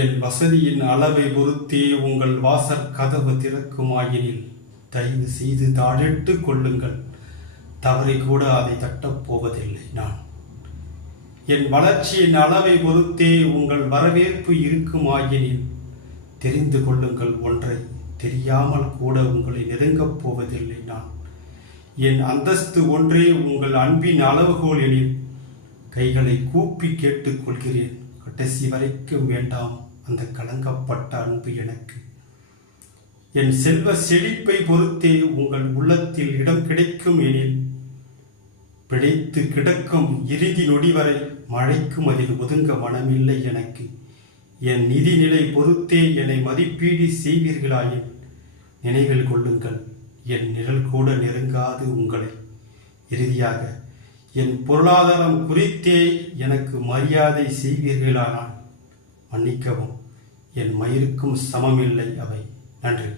என் வசதியின் அளவை பொறுத்தே உங்கள் வாசற் கதவு திறக்குமாயினில் தயவு செய்து தாழிட்டு கொள்ளுங்கள். தவறி கூட அதை தட்டப்போவதில்லை நான். என் வளர்ச்சியின் அளவை பொறுத்தே உங்கள் வரவேற்பு இருக்குமாயினில் தெரிந்து கொள்ளுங்கள் ஒன்றை, தெரியாமல் கூட உங்களை நெருங்கப் போவதில்லை நான். என் அந்தஸ்து ஒன்றே உங்கள் அன்பின் அளவுகோல் எனில் கைகளை கூப்பி கேட்டுக்கொள்கிறேன். கடைசி வரைக்கும் வேண்டாம் அந்த கலங்கப்பட்ட அன்பு எனக்கு. என் செல்வ செழிப்பை பொறுத்தே உங்கள் உள்ளத்தில் இடம் கிடைக்கும் எனில் பிழைத்து கிடக்கும் இறுதி நொடி வரை மழைக்கும் அதில் ஒதுங்க மனமில்லை எனக்கு. என் நிதிநிலை பொறுத்தே என்னை மதிப்பீடு செய்வீர்களாயின் நினைவில் கொள்ளுங்கள், என் நிழல் கூட நெருங்காது உங்களை. இறுதியாக என் பொருளாதாரம் குறித்தே எனக்கு மரியாதை செய்வீர்களானால் மன்னிக்கவும், என் மயிருக்கும் சமமில்லை அவை. நன்றி.